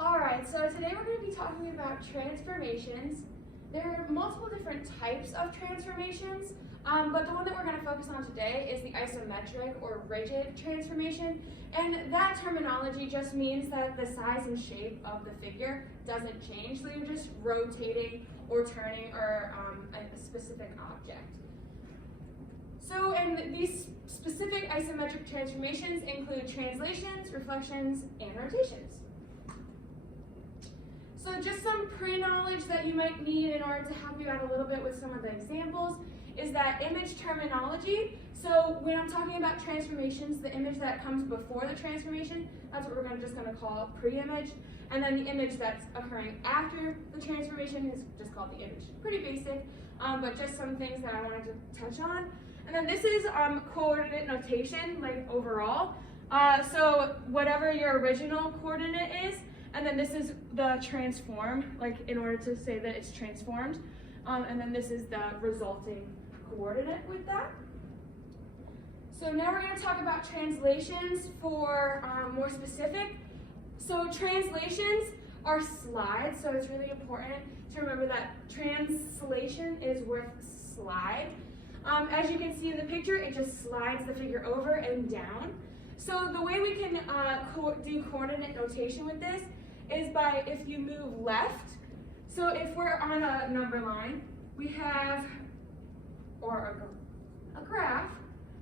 Alright, so today we're going to be talking about transformations. There are multiple different types of transformations, but the one that we're going to focus on today is the isometric or rigid transformation. And that terminology just means that the size and shape of the figure doesn't change, so you're just rotating or turning or a specific object. So, and these specific isometric transformations include translations, reflections, and rotations. So just some pre-knowledge that you might need in order to help you out a little bit with some of the examples is that image terminology. So when I'm talking about transformations, the image that comes before the transformation, that's what we're just going to call pre-image. And then the image that's occurring after the transformation is just called the image. Pretty basic, but just some things that I wanted to touch on. And then this is coordinate notation, like overall. So whatever your original coordinate is, and then this is the transform, like in order to say that it's transformed. And then this is the resulting coordinate with that. So now we're going to talk about translations for more specific. So translations are slides, so it's really important to remember that translation is with slide. As you can see in the picture, it just slides the figure over and down. So the way we can do coordinate notation with this is by if you move left. So if we're on a number line, we have, or a graph.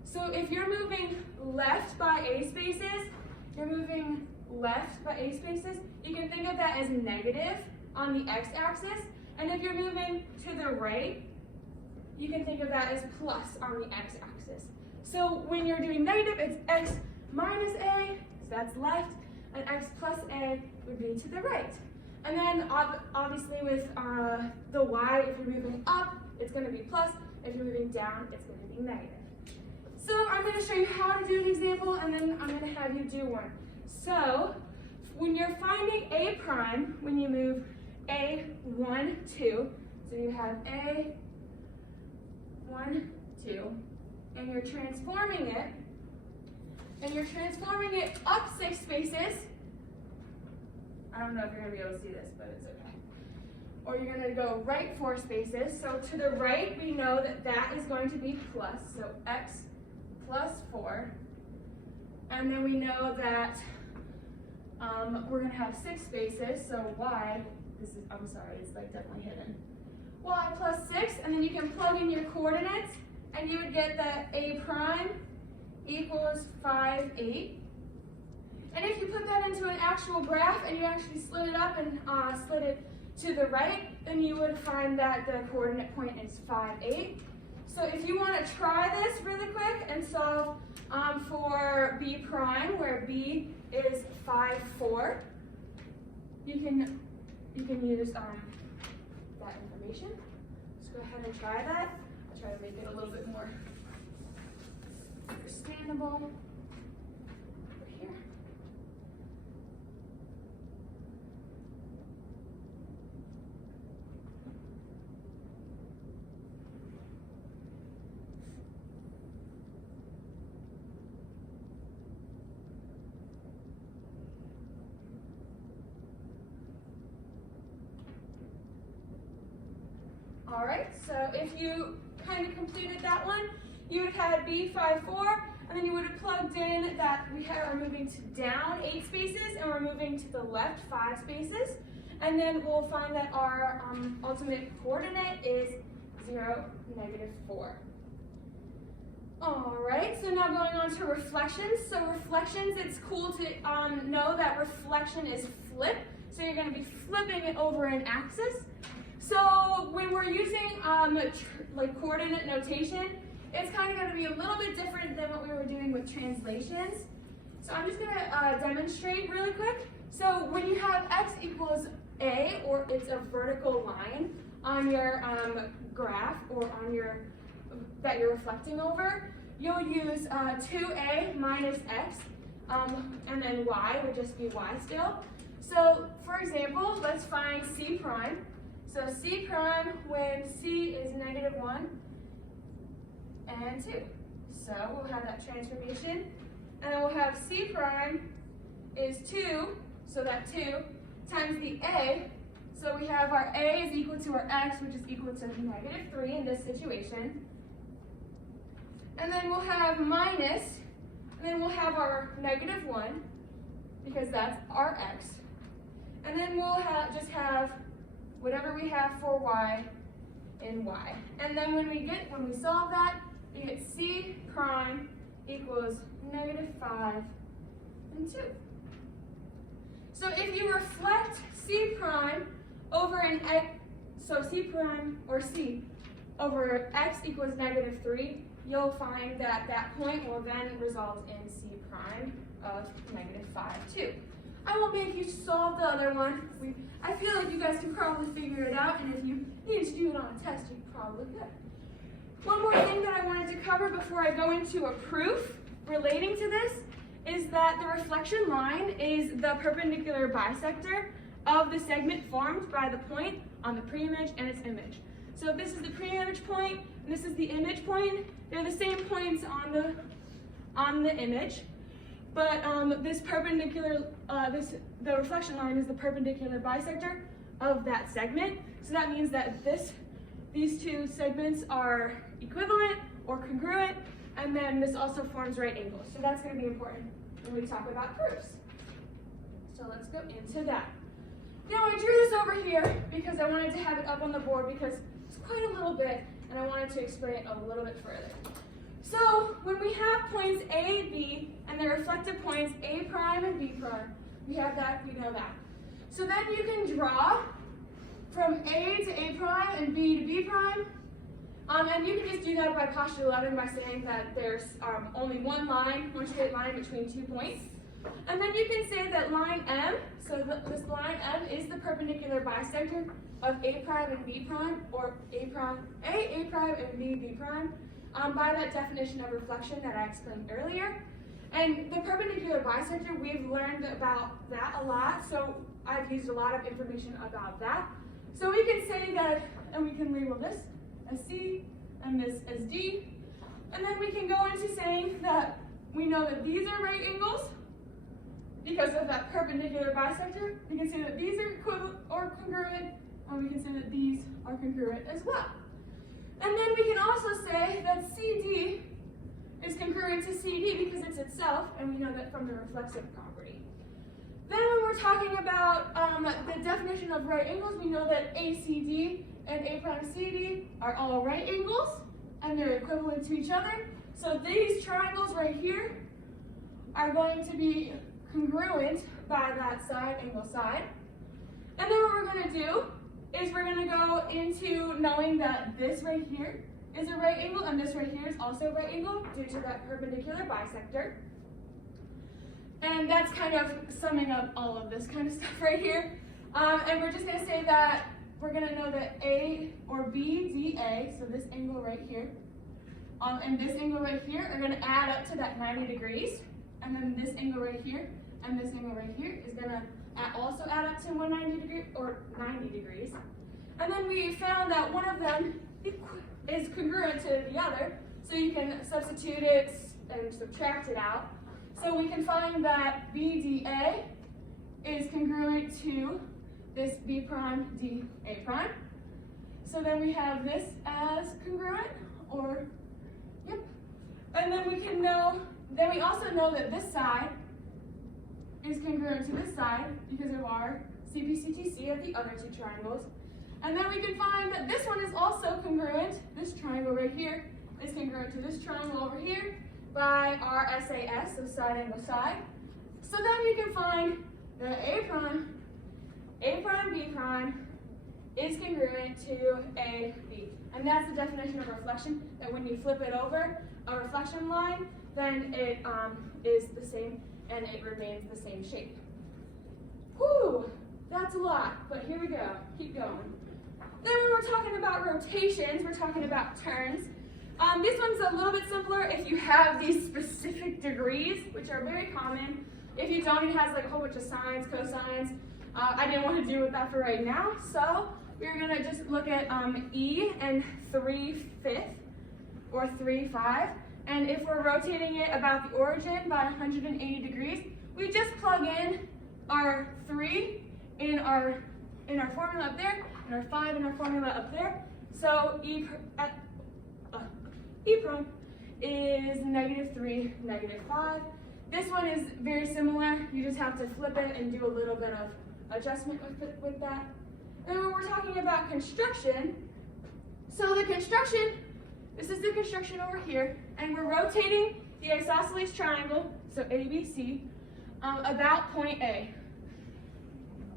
So if you're moving left by a spaces, you're moving left by a spaces, you can think of that as negative on the x-axis. And if you're moving to the right, you can think of that as plus on the x-axis. So when you're doing negative, it's x minus a, so that's left, and x plus a would be to the right. And then obviously with the y, if you're moving up, it's going to be plus. If you're moving down, it's going to be negative. So I'm going to show you how to do an example, and then I'm going to have you do one. So when you're finding a prime, when you move a, 1, 2, so you have a, 1, 2, and you're transforming it, up 6 spaces. I don't know if you're going to be able to see this, but it's okay. Or you're going to go right 4 spaces. So to the right, we know that that is going to be plus, so x plus 4. And then we know that we're going to have 6 spaces, so y, I'm sorry, it's like definitely hidden. Y plus 6, and then you can plug in your coordinates, and you would get that a prime equals 5, 8. And if you put that into an actual graph and you actually split it up and split it to the right, then you would find that the coordinate point is 5, 8. So if you want to try this really quick and solve for b prime, where b is 5, 4, you can use that information. Let's go ahead and try that. I'll try to make it a little bit more understandable. Over here. All right, so if you kind of completed that one, you would have had B5, 4, and then you would have plugged in that we are moving to down 8 spaces, and we're moving to the left 5 spaces, and then we'll find that our ultimate coordinate is 0, negative 4. All right, so now going on to reflections. So reflections, it's cool to know that reflection is flip, so you're going to be flipping it over an axis. So when we're using like coordinate notation, it's kind of going to be a little bit different than what we were doing with translations. So I'm just going to demonstrate really quick. So when you have x equals a, or it's a vertical line on your graph or on your that you're reflecting over, you'll use 2a minus x, and then y would just be y still. So for example, let's find c prime. So c prime when c is negative 1 and 2. So we'll have that transformation. And then we'll have c prime is 2, so that 2. times the A. So we have our A is equal to our X, which is equal to -3 in this situation. And then we'll have minus, and then we'll have our -1, because that's our X. And then we'll just have whatever we have for Y in Y. And then when we solve that, we get C prime equals -5 and 2. So if you reflect C prime over an X, so C prime or C over X equals -3, you'll find that that point will then result in C prime of -5, 2. I won't make you solve the other one. I feel like you guys can probably figure it out, and if you need to do it on a test, you probably could. One more thing that I wanted to cover before I go into a proof relating to this is that the reflection line is the perpendicular bisector of the segment formed by the point on the pre-image and its image. So if this is the pre-image point and this is the image point, they're the same points on the image, but this perpendicular, the reflection line is the perpendicular bisector of that segment. So that means that these two segments are equivalent or congruent, and then this also forms right angles. So that's going to be important when we talk about proofs. So let's go into that. Now I drew this over here because I wanted to have it up on the board because it's quite a little bit, and I wanted to explain it a little bit further. So when we have points A, B, and the reflective points A prime and B prime, we have that, we know that. So then you can draw from A to A prime and B to B prime, and you can just do that by postulating by saying that there's only one straight line between 2 points. And then you can say that line M, so this line M is the perpendicular bisector of A prime and B prime, or A prime and B prime, by that definition of reflection that I explained earlier. And the perpendicular bisector, we've learned about that a lot, so I've used a lot of information about that. So we can say that, and we can label this as C and this as D, and then we can go into saying that we know that these are right angles because of that perpendicular bisector. We can say that these are equivalent or congruent, and we can say that these are congruent as well. And then we can also say that CD is congruent to CD because it's itself, and we know that from the reflexive property. Then when we're talking about the definition of right angles, we know that ACD and A prime CD are all right angles, and they're equivalent to each other. So these triangles right here are going to be congruent by that side, angle side. And then what we're going to do is we're going to go into knowing that this right here is a right angle, and this right here is also a right angle due to that perpendicular bisector. And that's kind of summing up all of this kind of stuff right here. And we're just going to say that we're going to know that A or BDA, so this angle right here, and this angle right here are going to add up to that 90 degrees. And then this angle right here and this angle right here is going to also add up to 190 degree or 90 degrees. And then we found that one of them is congruent to the other, so you can substitute it and subtract it out. So we can find that BDA is congruent to this B prime D A prime. So then we have this as congruent, or yep. And then we can know, then we also know that this side is congruent to this side because of our CPCTC of the other two triangles. And then we can find that this one is also congruent, this triangle right here is congruent to this triangle over here by our SAS, so side angle side. So then you can find that A prime, B prime is congruent to AB. And that's the definition of reflection, that when you flip it over a reflection line, then it is the same and it remains the same shape. Whew, that's a lot, but here we go, keep going. Then when we're talking about rotations, we're talking about turns. This one's a little bit simpler if you have these specific degrees, which are very common. If you don't, it has like a whole bunch of sines, cosines. I didn't want to deal with that for right now, so we're going to just look at E and 3/5 or 3/5. And if we're rotating it about the origin by 180 degrees, we just plug in our 3 in our formula up there, and our 5 in our formula up there. So E prime is -3, -5. This one is very similar. You just have to flip it and do a little bit of adjustment with that. And when we're talking about construction, so the construction, this is the construction over here, and we're rotating the isosceles triangle, so ABC, about point A.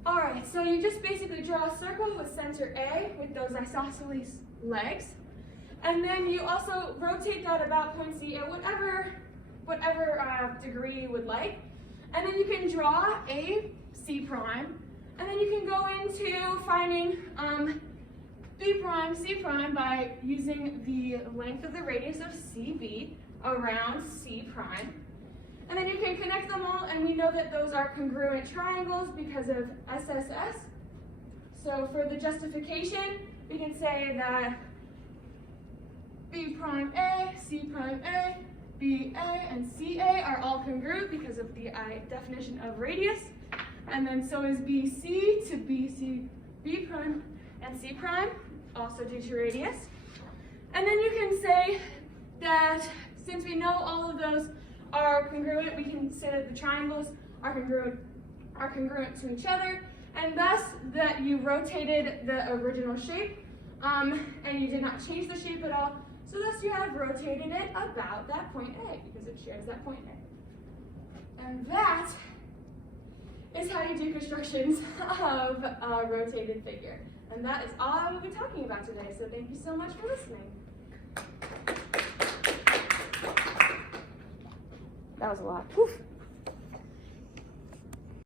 All right, so you just basically draw a circle with center A with those isosceles legs, and then you also rotate that about point C at whatever degree you would like, and then you can draw a C prime, and then you can go into finding B prime, C prime by using the length of the radius of CB around C prime. And then you can connect them all, and we know that those are congruent triangles because of SSS. So for the justification, we can say that B prime A, C prime A, BA, and CA are all congruent because of the definition of radius. And then so is BC to BC, B prime, and C prime, also due to radius. And then you can say that since we know all of those are congruent, we can say that the triangles are congruent to each other, and thus that you rotated the original shape, and you did not change the shape at all, so thus you have rotated it about that point A, because it shares that point A. And that is how you do constructions of a rotated figure. And that is all I will be talking about today, so thank you so much for listening. That was a lot. Whew.